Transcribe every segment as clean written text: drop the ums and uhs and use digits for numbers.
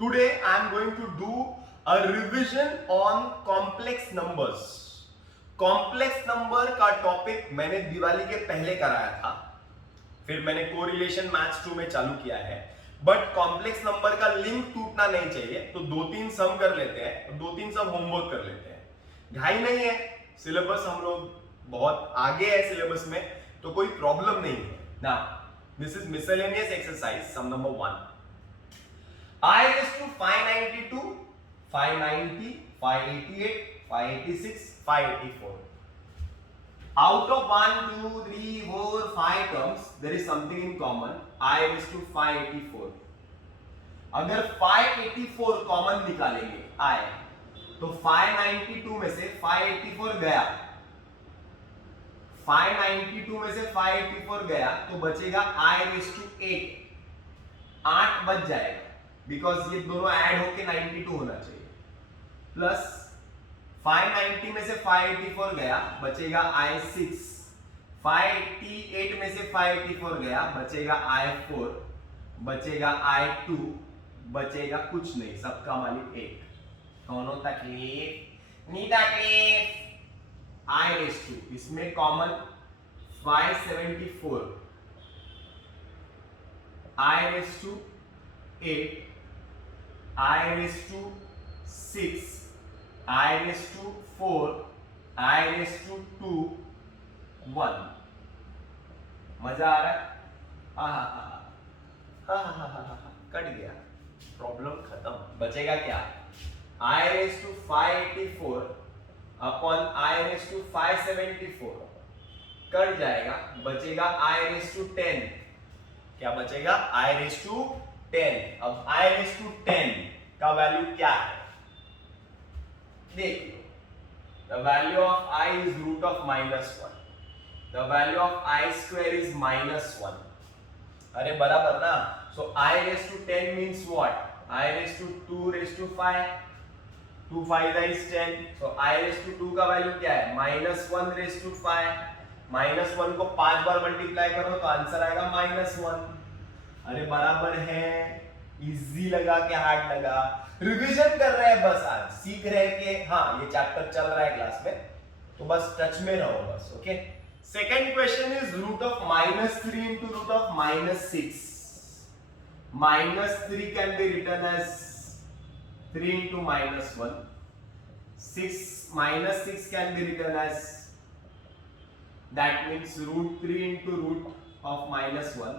Today I am going to do a revision on complex numbers. Complex number का topic मैंने दिवाली के पहले कराया था, फिर मैंने कोरिलेशन मैथ्स 2 में चालू किया है, बट कॉम्प्लेक्स नंबर का लिंक टूटना नहीं चाहिए, तो 2-3 सम कर लेते हैं और 2-3 सम होमवर्क कर लेते हैं। घाई नहीं है, सिलेबस हम लोग बहुत आगे है सिलेबस में, तो कोई प्रॉब्लम नहीं है ना। This is miscellaneous exercise sum number 1। I raised to 592, 590, 588, 586, 584. Out of 1, 2, 3, 4, 5 terms, there is something in common. I raised to 584. अगर 584 कॉमन निकालेंगे I, तो 592 में से 584 गया, 592 में से 584 गया, तो बचेगा I raised to 8, 8 बच जाएगा, बिकॉज ये दोनों ऐड होके 92 होना चाहिए, प्लस 590 में से 584 गया, बचेगा I6, 588 में से 584 गया, बचेगा I4, बचेगा I2, बचेगा कुछ नहीं, सबका मालिक एक। दोनों तकलीफ नहीं तकलीफ। I raised to, इसमें common 574, I raised to 8, I raised to 6, I raised to 4, I raised to 2, 1। मजा आ रहा है? कट गया, प्रॉब्लम खत्म। बचेगा क्या? I raised to 584 upon I raised to 574 cut जाएगा, बचेगा I raised to 10। क्या बचेगा? I raised to 10। अब I raised to 10 का वैल्यू क्या है? देख लो, the value of I is root of -1, the value of I square is -1। अरे बराबर ना? So I raised to 10 means what? I raised to 2 raised to 5, 2 5 is 10, so I raised to 2 का value क्या है? -1 raised to 5, -1 को 5 बार multiply करो तो answer आएगा -1। अरे बराबर है, इजी लगा क्या हार्ड लगा? रिवीजन कर रहे हैं बस, आज सीख रहे हैं कि हाँ ये चैप्टर चल रहा है क्लास में, तो बस टच में रहो बस। Okay, second question is root of -3 into root of -6। -3 can be written as 3 into -1, 6 can be written as, that means root 3 into root of -1,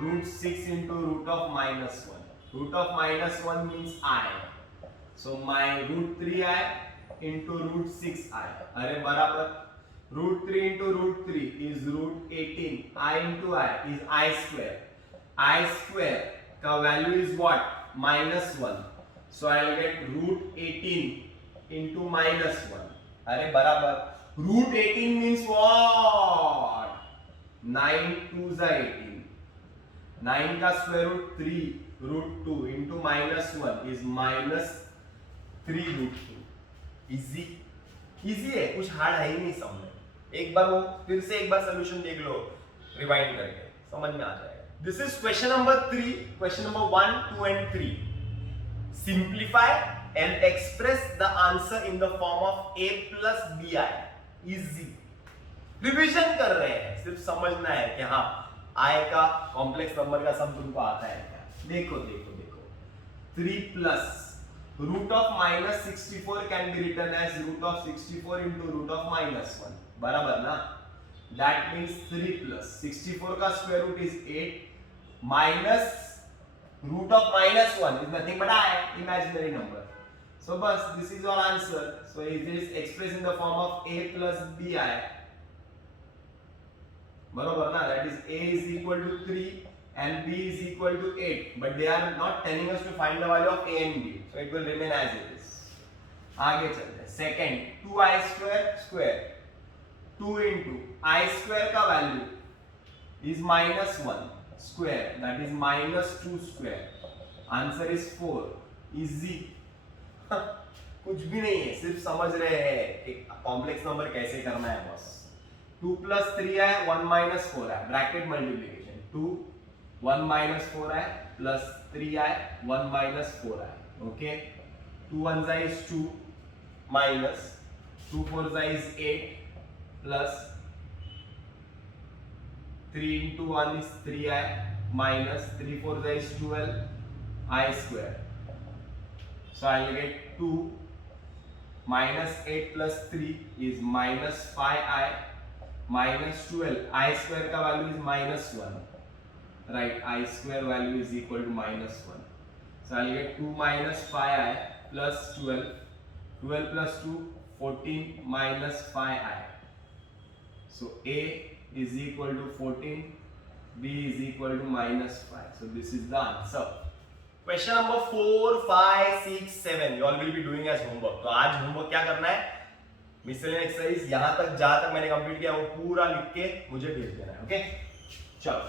root 6 into root of -1, root of -1 means I, so my root 3I into root 6I। अरे बराबर, root 3 into root 3 is root 18, I into I is I square, I square का value is what? -1, so I'll get root 18 into -1। अरे बराबर, root 18 means what? 9 2s are 18, 9 का square root 3 root 2 into -1 is -3 root 2। Easy easy है, कुछ hard है ही नहीं समझ में। एक बार वो फिर से एक बार सोल्यूशन देख लो रिवाइंड करके, समझ में आ जाएगा। This is question number 3, question number 1, 2 and 3। Simplify and express the answer in the form of a plus bi। Easy revision कर रहे हैं, सिर्फ समझना है कि हाँ I का कॉम्प्लेक्स नंबर का सम तुमको आता है क्या? देखो देखो देखो, 3 plus root of -64 can be written as root of 64 into root of -1, बराबर ना? दैट मींस 3 प्लस 64 का square root is 8 minus root of -1 is nothing but I, imaginary number. So बस this is our answer. So it is express in the form of a plus bi, बरोबर ना? That is a is equal to 3 and b is equal to 8, but they are not telling us to find the value of a and b, so it will remain as it is। आगे चलते हैं। Second, 2i square square 2 into I square का value is -1 square, that is -2 square, answer is 4। Easy कुछ भी नहीं है, सिर्फ समझ रहे हैं कि कॉम्प्लेक्स नंबर कैसे करना है बस। 2 plus 3 है, 1 minus 4 है, ब्रैकेट मल्टीप्लिकेशन 2 1 minus 4 है plus 3i, 1 minus 4i. Okay, 2 1s is 2 minus 2 4s is 8 plus 3 into 1 is 3i minus 3 4s is 12 I square. So I will get 2 minus 8 plus 3 is minus 5i minus 12. I square का value is minus 1. Right, I square value is equal to minus 1. So I will get 2 minus 5i plus 12. 12 plus 2, 14 minus 5i. So A is equal to 14, B is equal to minus 5. So this is the answer. Question number 4, 5, 6, 7 you all will be doing as homework. तो आज homework क्या करना है? Miscellaneous exercise यहाँ तक जहाँ तक मैंने कंप्लीट किया वो पूरा लिख के मुझे भेज देना है. ओके, चलो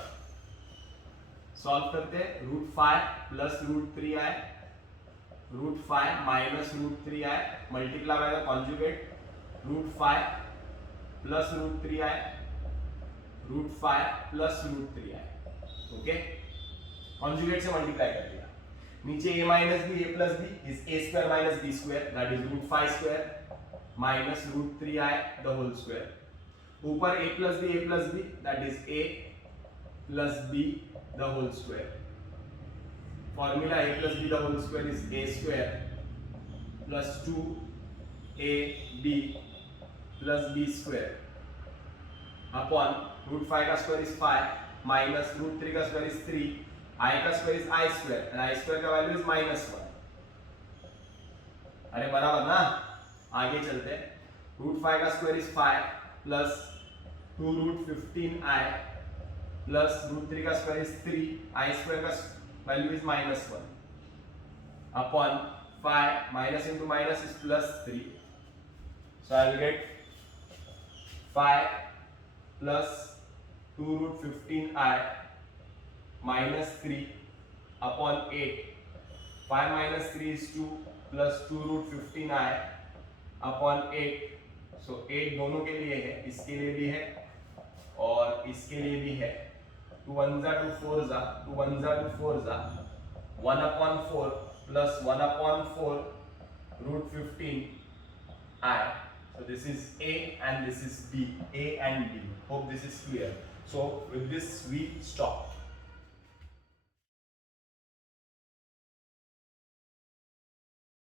सॉल्व करते हैं. √5 plus √3i, √5 minus √3i multiply by the conjugate √5 plus √3i, √5 plus √3i. Okay, conjugate से मल्टीप्लाई कर दिया. नीचे a minus b a plus b is a square minus b square that is √5 square minus √3i the whole square. ऊपर a plus b that is a plus b the whole square. Formula a plus b the whole square is a square plus 2ab plus b square upon √5 का square is 5 minus √3 का square is 3, I का square is I square and I square का value is -1. अरे बराबर ना. आगे चलते हैं. √5 का square is 5 plus 2√15i plus √3 का स्क्वायर इज 3, I स्क्वायर का value is -1 upon 5 minus into minus is plus 3. So I will get 5 plus 2√15i minus 3 upon 8. 5 minus 3 is 2 plus 2√15i upon 8. So 8 दोनों के लिए है, इसके लिए भी है और इसके लिए भी है. 2 1s are 2 4s are 2 1s are 2 4s are 1 upon 4 plus 1 upon 4 √15i. So this is A and this is B. A and B. Hope this is clear. So with this we stop.